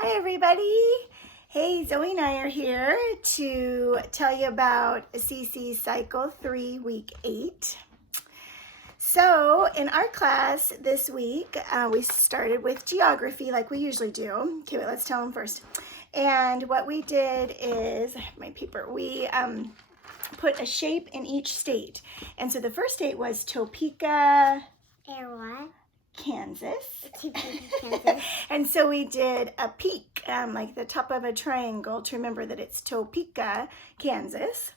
Hi everybody. Hey, Zoe and I are here to tell you about CC Cycle 3, Week 8. So in our class this week, we started with geography like we usually do. Okay, wait, let's tell them first. And what we did is, I have my paper, we put a shape in each state. And so the first state was Topeka, Kansas. Kansas. And so we did a peak, like the top of a triangle, to remember that it's Topeka, Kansas.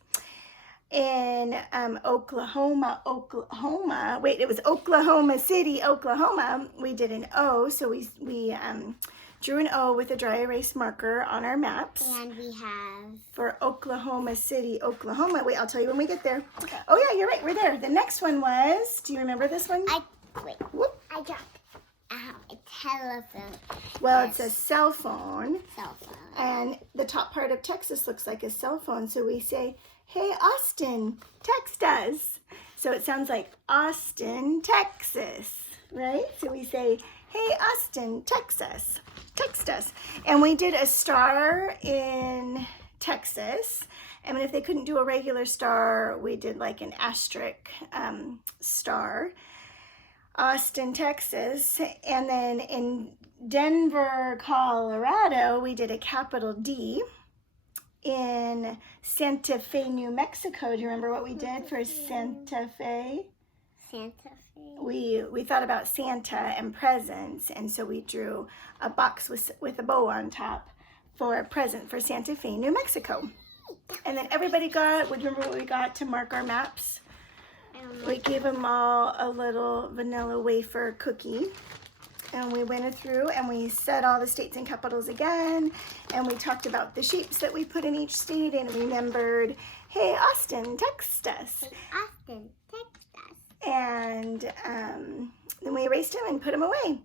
In Oklahoma, it was Oklahoma City, Oklahoma, we did an O, so we drew an O with a dry erase marker on our maps. And we have... For Oklahoma City, Oklahoma. Wait, I'll tell you when we get there. Okay. Oh yeah, you're right, we're there. The next one was, do you remember this one? Whoop. I dropped a telephone. Well, Yes. it's a cell phone. Cell phone. And the top part of Texas looks like a cell phone. So we say, hey, Austin, text us. So it sounds like Austin, Texas, right? So we say, hey, Austin, text us. Text us. And we did a star in Texas. And if they couldn't do a regular star, we did like an asterisk star. Austin, Texas, and then in Denver, Colorado, we did a capital D. In Santa Fe, New Mexico, do you remember what we did for Santa Fe? Santa Fe. We thought about Santa and presents, and so we drew a box with a bow on top for a present for Santa Fe, New Mexico. And then everybody got, would you remember what we got to mark our maps? We gave them all a little vanilla wafer cookie, and we went through and we said all the states and capitals again, and we talked about the shapes that we put in each state and remembered, hey, Austin, text us. Hey, Austin, text us. And then we erased them and put them away.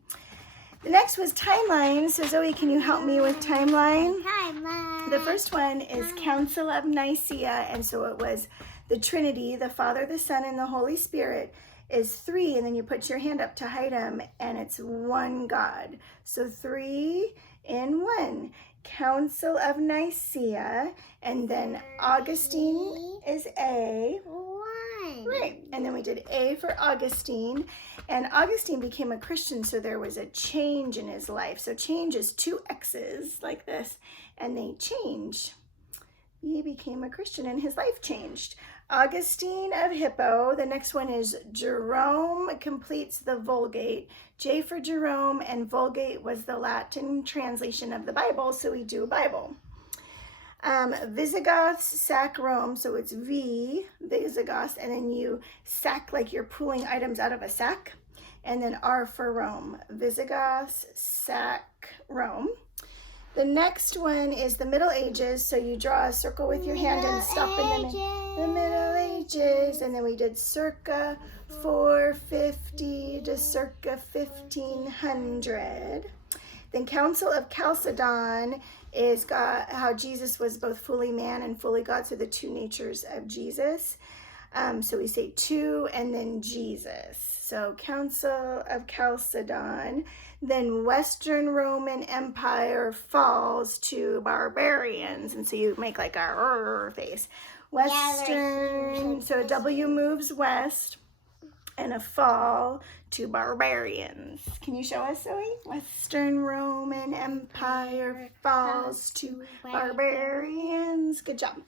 The next was timeline. So Zoe, can you help me with timeline? Timeline. The first one is Council of Nicaea, and so it was the Trinity, the Father, the Son, and the Holy Spirit is 3, and then you put your hand up to hide them, and it's one God. So 3 in 1. Council of Nicaea, and then Augustine is A. 1. Right, and then we did A for Augustine, and Augustine became a Christian, so there was a change in his life. So change is 2 X's like this, and they change. He became a Christian and his life changed. Augustine of Hippo. The next one is Jerome completes the Vulgate. J for Jerome, and Vulgate was the Latin translation of the Bible, so we do Bible. Visigoths sack Rome, so it's V, Visigoths, and then you sack like you're pulling items out of a sack. And then R for Rome. Visigoths sack Rome. The next one is the Middle Ages, so you draw a circle with your hand and stop in the Middle Ages, and then we did circa 450 to circa 1500. Then Council of Chalcedon is how Jesus was both fully man and fully God, so the 2 natures of Jesus. So we say 2 and then Jesus. So Council of Chalcedon. Then Western Roman Empire falls to barbarians, and so you make like a face. Western, so a W moves west, and a fall to barbarians. Can you show us, Zoe? Western Roman Empire falls to barbarians. Good job.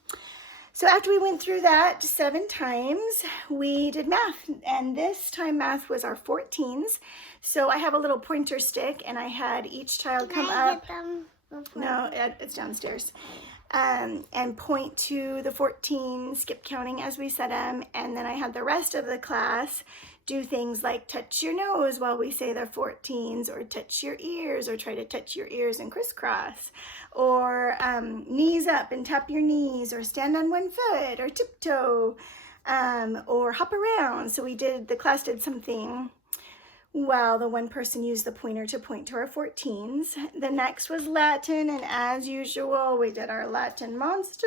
So after we went through that 7 times, we did math, and this time math was our 14s. So I have a little pointer stick, and I had each child come up. No, it's downstairs. And point to the 14, skip counting as we said them, and then I had the rest of the class do things like touch your nose while we say the 14s, or touch your ears, or try to touch your ears and crisscross, or knees up and tap your knees, or stand on one foot, or tiptoe, or hop around. So the class did something while the one person used the pointer to point to our 14s. The next was Latin, and as usual, we did our Latin monsters.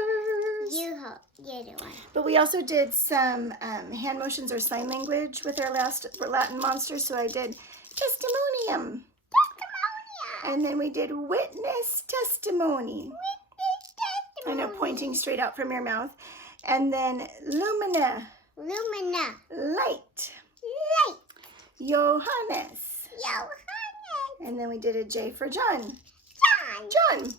You do one. But we also did some hand motions or sign language with our last Latin monsters, so I did testimonium. And then we did witness testimony. I know, pointing straight out from your mouth. And then lumina. Lumina. Light. Light. Johannes. Johannes. And then we did a J for John. John. John.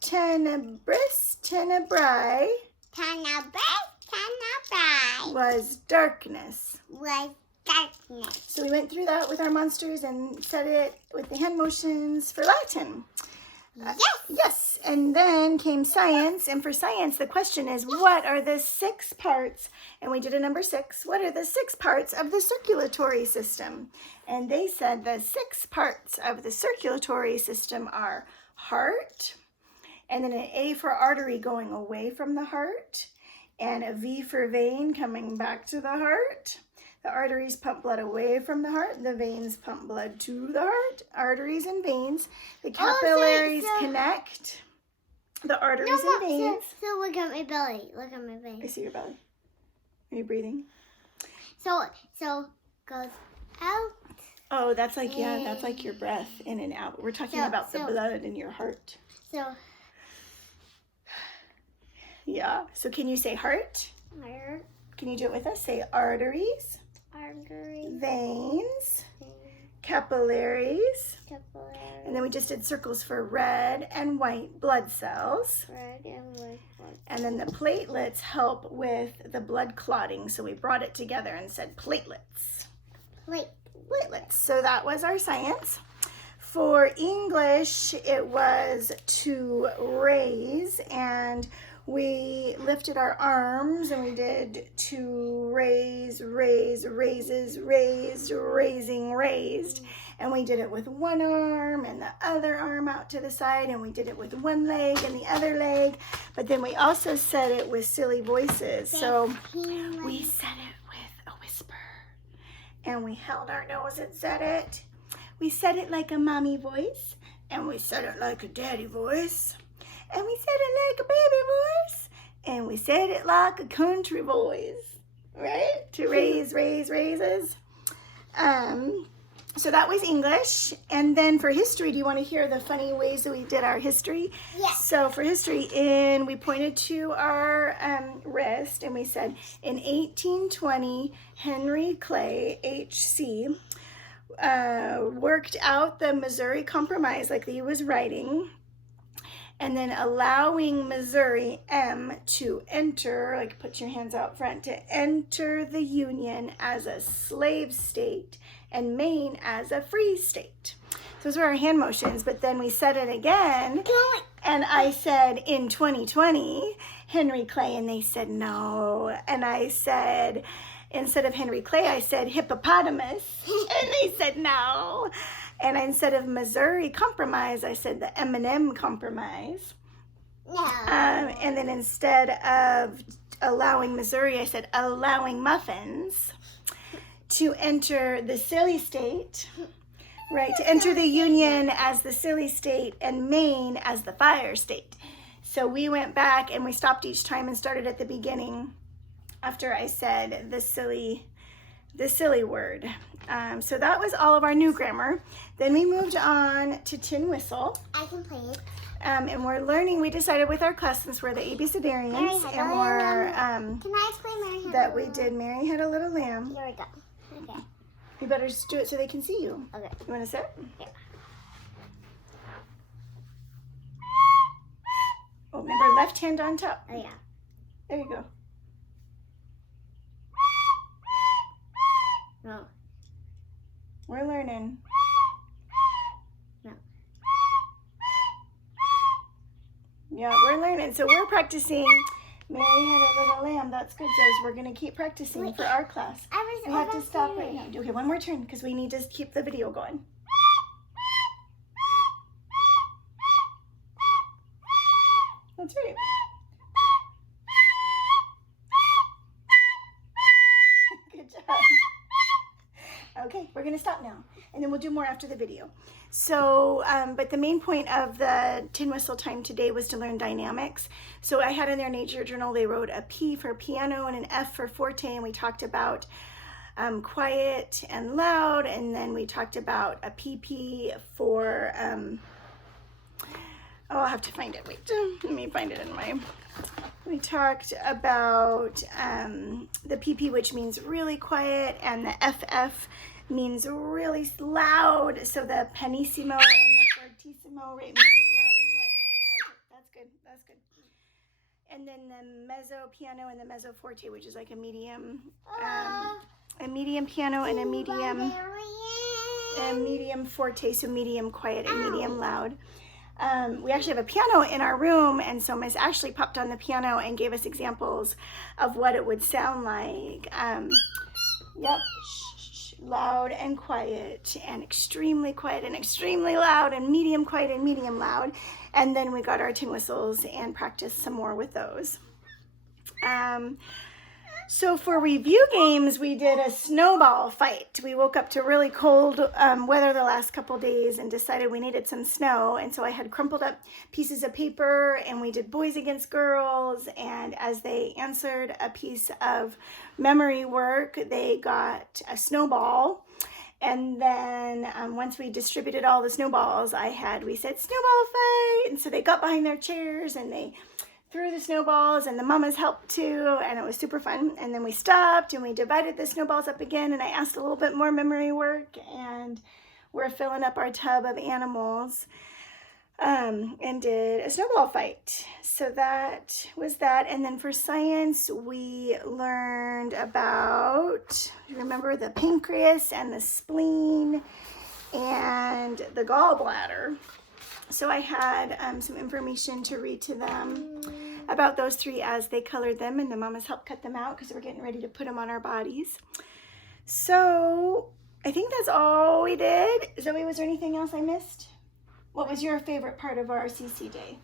Tenebris, tenebrae. Tenebrae. Was darkness. Was darkness. So we went through that with our monsters and said it with the hand motions for Latin. Yes. Yes, and then came science, and for science the question is, what are the 6 parts, and we did a number 6, what are the 6 parts of the circulatory system? And they said the 6 parts of the circulatory system are heart, and then an A for artery going away from the heart, and a V for vein coming back to the heart. The arteries pump blood away from the heart. The veins pump blood to the heart. Arteries and veins. The capillaries connect the arteries and veins. So look at my belly. Look at my belly. I see your belly. Are you breathing? So goes out. Oh, that's like, yeah, that's like your breath in and out. We're talking about the blood in your heart. So. Yeah. So can you say heart? Heart. Can you do it with us? Say arteries. Arteries. Veins. Capillaries. Capillaries. And then we just did circles for red and white blood cells. Red and white blood. And then the platelets help with the blood clotting. So we brought it together and said platelets. Platelets. So that was our science. For English, it was to raise, and we lifted our arms and we did to raise, raises, raised, raising, raised. And we did it with one arm and the other arm out to the side, and we did it with one leg and the other leg. But then we also said it with silly voices. So we said it with a whisper, and we held our nose and said it. We said it like a mommy voice, and we said it like a daddy voice. And we said it like a baby voice, and we said it like a country voice, right? To raise, raises. So that was English. And then for history, do you want to hear the funny ways that we did our history? Yes. So for history, we pointed to our wrist, and we said, in 1820, Henry Clay, H.C., worked out the Missouri Compromise like he was writing, and then allowing Missouri, M, to enter, like put your hands out front, to enter the Union as a slave state and Maine as a free state. Those were our hand motions, but then we said it again, and I said, in 2020, Henry Clay, and they said no, and I said, instead of Henry Clay, I said hippopotamus, and they said no. And instead of Missouri Compromise, I said the M&M Compromise. No. And then instead of allowing Missouri, I said allowing muffins to enter the silly state, right? To enter the Union as the silly state and Maine as the fire state. So we went back and we stopped each time and started at the beginning after I said the silly word. So that was all of our new grammar. Then we moved on to tin whistle. I can play it. And we're learning, we decided with our class, since we're the ABCdarians, and we're, can I play Mary Had that a we Little did Mary Had a Little Lamb. Here we go. Okay. You better just do it so they can see you. Okay. You want to sit? Yeah. Oh, remember, left hand on top. Oh, yeah. There you go. No. We're learning. No. Yeah, we're learning. So we're practicing Mary Had a Little Lamb. That's good, Zoe. We're going to keep practicing for our class. We have to stop right now. Okay, one more turn because we need to keep the video going. That's right. Good job. Okay, we're going to stop now, and then we'll do more after the video. So, but the main point of the tin whistle time today was to learn dynamics. So I had in their nature journal, they wrote a P for piano and an F for forte, and we talked about quiet and loud, and then we talked about a PP for Oh, I'll have to find it. Wait, let me find it in my... We talked about the PP, which means really quiet, and the FF means really loud. So the pianissimo and the fortissimo right, means loud and quiet. Okay, that's good. That's good. And then the mezzo piano and the mezzo forte, which is like a medium piano and a medium forte, so medium quiet and medium loud. We actually have a piano in our room, and so Miss Ashley popped on the piano and gave us examples of what it would sound like. Yep, loud and quiet, and extremely quiet and extremely loud, and medium quiet and medium loud. And then we got our tin whistles and practiced some more with those. So for review games, we did a snowball fight. We woke up to really cold weather the last couple days and decided we needed some snow. And so I had crumpled up pieces of paper, and we did boys against girls. And as they answered a piece of memory work, they got a snowball. And then once we distributed all the snowballs, we said snowball fight. And so they got behind their chairs and they threw the snowballs, and the mamas helped too, and it was super fun. And then we stopped and we divided the snowballs up again, and I asked a little bit more memory work, and we're filling up our tub of animals and did a snowball fight. So that was that. And then for science, we learned about, remember, the pancreas and the spleen and the gallbladder. So I had some information to read to them about those three as they colored them, and the mamas helped cut them out because we're getting ready to put them on our bodies. So I think that's all we did. Zoe, was there anything else I missed? What was your favorite part of our CC day?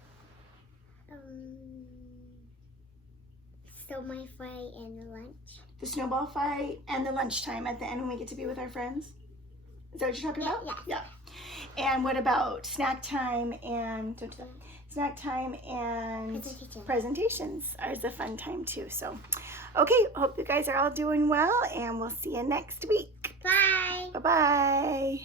Snowball fight and the lunch. The snowball fight and the lunchtime at the end when we get to be with our friends? Is that what you're talking about? Yeah. And what about snack time and presentations is a fun time too. So, okay, hope you guys are all doing well, and we'll see you next week. Bye. Bye-bye.